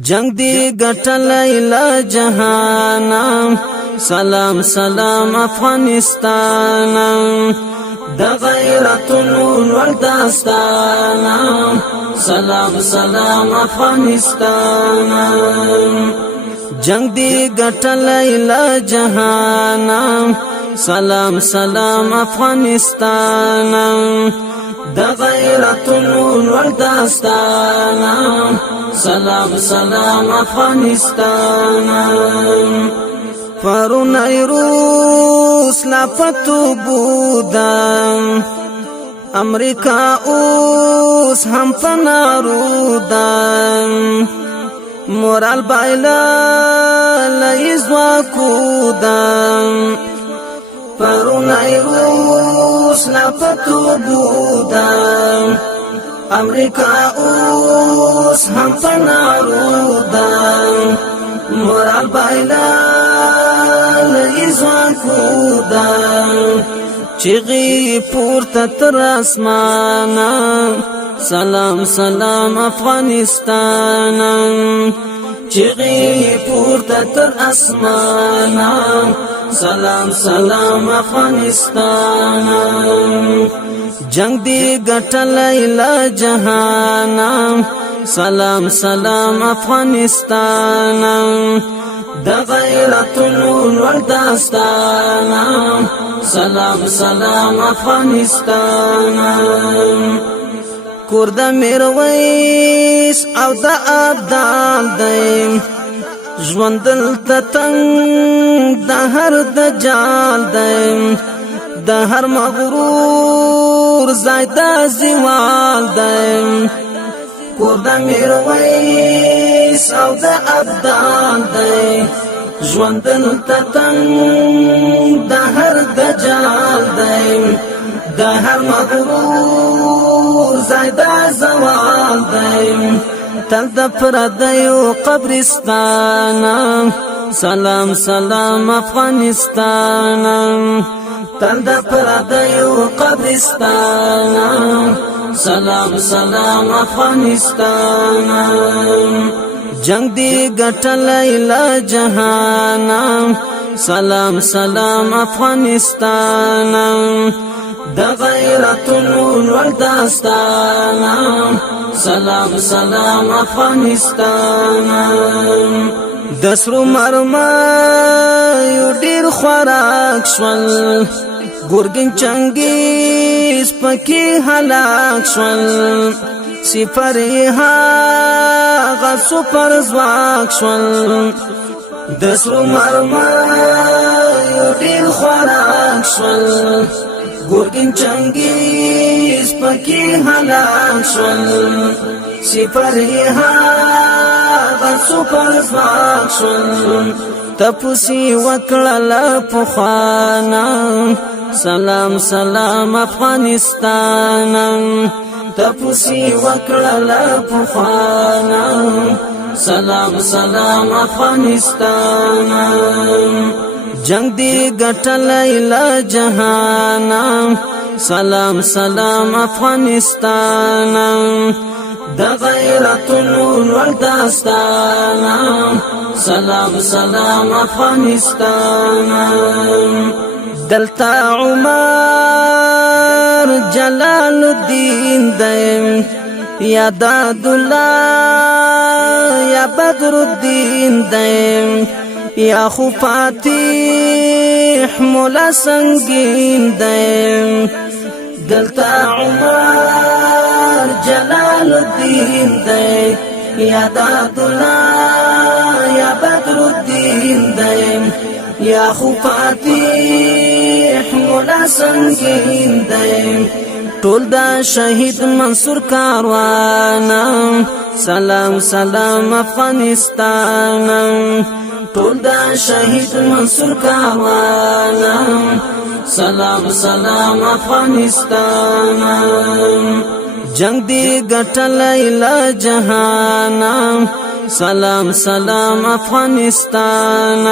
جنگ دی گټلای لا جهان سلام سلام افغانستان د غیرتونو ور داستان سلام سلام افغانستان جنگ دی گټلای لا جهان سلام سلام افغانستان د غیرتونو ور داستان سلام سلام افغانستان پرون ایروس لا پتو بودم امریکا اوس هم پنارودم مورال بایلا لایزوا کودم پرون ایروس لا پتو بودم امریکا اوس هم پنارودم مورال بایلا لایزوا کودم چیغی پورته تر اسمانا سلام سلام افغانستان چیغی پورته تر اسمانا سلام سلام افغانستان جنگ دی گټلای لا جهان سلام سلام افغانستان د غیرتونو ور داستان سلام سلام افغانستان کور د میرویس او د ابدال دی ژوندل تتنګ د هر د جال دی د هر مغرور زید زوال دی کور د میرویس او د ابدال دی ژوندل تتنګ د هر د جال دی د هر مغرور زید زوال دی تل د پردیو قبرستان سلام سلام افغانستان تل د پردیو قبرستان سلام سلام افغانستان جنگ دی گټلای لا جهان سلام سلام افغانستان د غیرتونو ور داستان سلام سلام افغانستان د سرو مرمایو ډیر خوراک شول ګورګین چنګیز پکې هلاک شول سپری هغه سپر ځواک شول د سرو مرمایو ډیر خوراک شول ګورګین چنګیز پکې هلاک شول سپری هغه سپر ځواک شول تپوسی وکړه پخوانا سلام سلام افغانستان تپوسی وکړه پخوانا سلام سلام افغانستان جنگ دی گټلای لا جهان سلام سلام افغانستان د غیرتونو ور داستان سلام سلام افغانستان دلتا عمر جلال الدین دی یا داد الله یا بدر الدین دی یا خو فاتح مولا سنگین دی دلتا عمر جلال الدین دی یا داد الله یا بدر الدین دی یا خو فاتح مولا سنگین دی ټول دا شهید منصور کاروان سلام سلام افغانستان ټول دا شهید منصور کاروان سلام سلام افغانستان جنگ دی گټلای لا جهان سلام سلام افغانستان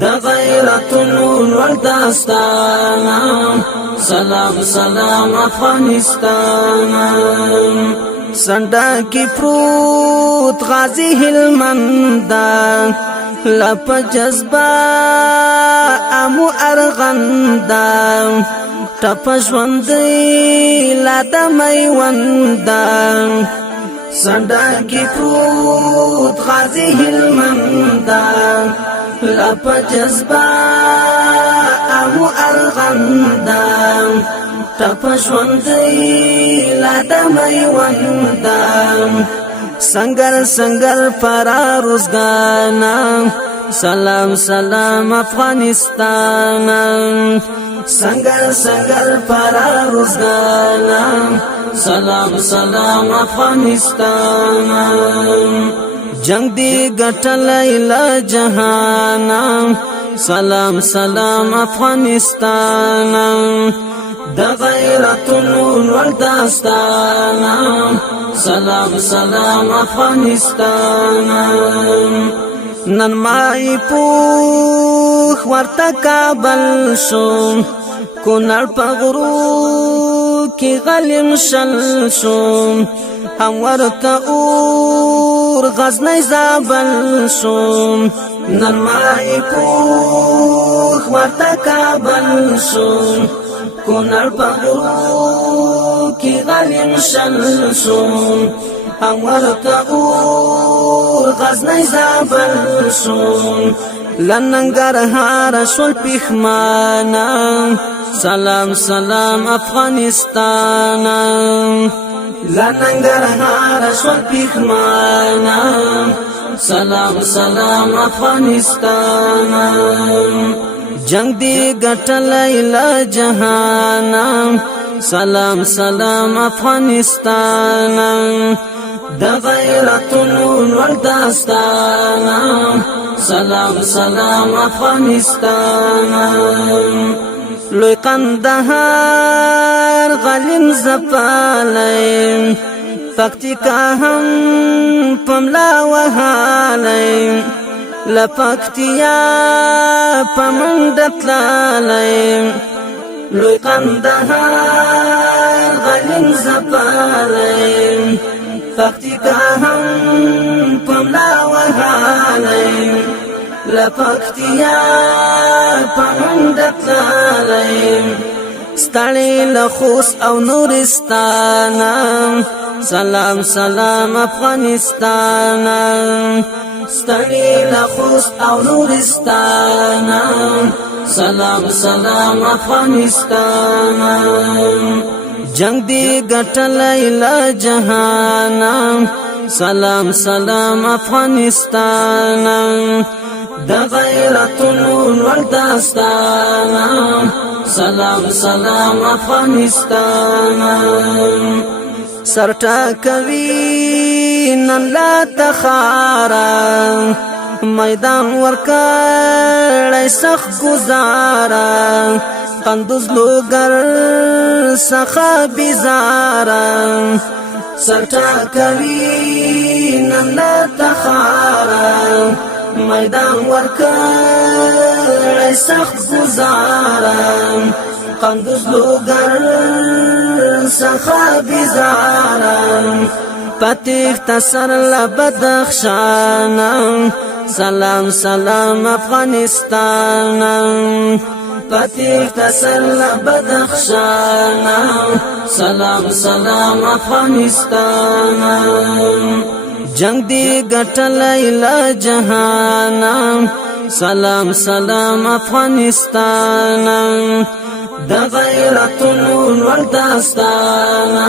د غیرتونو ور داستان سلام سلام افغانستان سنډا کی پروت غازی هلمندا لپ جذبا امو ارغندا ټپ ژوندۍ لا د میوندا سنډا کی پروت غازی هلمندا لپ جذبا امو ارغندا ټپ ژوندۍ لا د میوندا سنگر سنگر پرا روزګانا سلام سلام افغانستان سنگر سنگر پرا روزګانا سلام سلام افغانستان جنگ دی ګټلای لا جهانا سلام سلام افغانستان د غیرتونو ول داستانا سلام سلام افغانستان نن مای پوخ ورته کابل شو کونړ په غرو کې غلیم شل شو هم ورته اور غزنی زابل شو نن مای پوخ ورته کابل شو کونړ په غرو کې غلیم شل شو هم ورته اور غزنی زابل شو لننګرهار شول پښمانا سلام سلام افغانستان لننګرهار شول پښمانا سلام سلام افغانستان جنگ دی ګټلای لا جهانا سلام سلام افغانستان د غیرتونو ول داستانا سلام سلام افغانستان لوی قندهار غلیم زپالای پکتیکا هم پملا وهالای لپکتیا پمندتلالای لوی قندهار غلیم زپالای پکتیکا هم پملا وهالای لپکتیا پمندتلالای ستړی لخوس او نورستان سلام سلام افغانستان ستړی لخوس او نورستان سلام سلام افغانستان جنگ دی ګټلای لا جهانا سلام سلام افغانستان د غیرتونو ول داستانا سلام سلام افغانستان سرټا کوي نن لا تخارا میدان ورکړای سخت گزارا قندوز لوګر څخه بیزارا سرټا کوي نن لا تخارا میدان ورکړای سخت گزارا قندوز لوګر څخه بیزارا پتیخ تسر لبدخشان سلام سلام افغانستان پتیخ تسر لبدخشان سلام سلام افغانستان جنگ دی ګټلای لا جهانا سلام سلام افغانستان د غیرتونو ول داستانا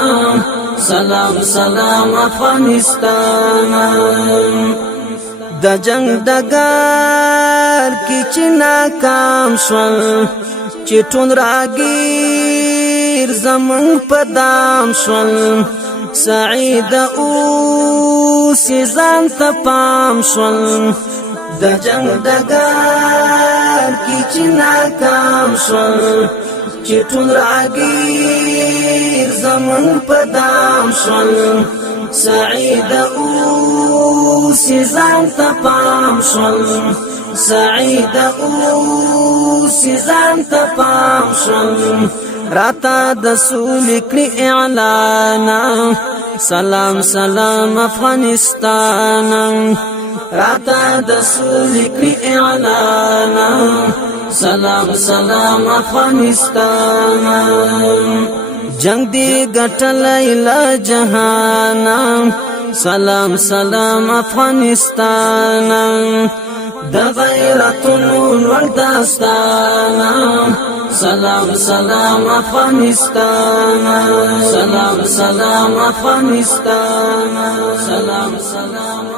سلام سلام افغانستان د جنگ دګار کی چې ناکام شول چې ټول راګیر زمون پدام شول سعید او سیزان ته پام شول د جنگ دګار کی چې ناکام شول چې ټول راګیر زمون پدام شول سعید او سیزان ته پام شول سعید او سیزان ته پام شول راتا د سولې کړي اعلان سلام سلام افغانستان راتا د سولې کړي اعلان سلام سلام افغانستان جنگ دی ګټلای لا جهان سلام سلام افغانستان د غیرتونو لوړ داستان سلام سلام افغانستان سلام سلام افغانستان سلام سلام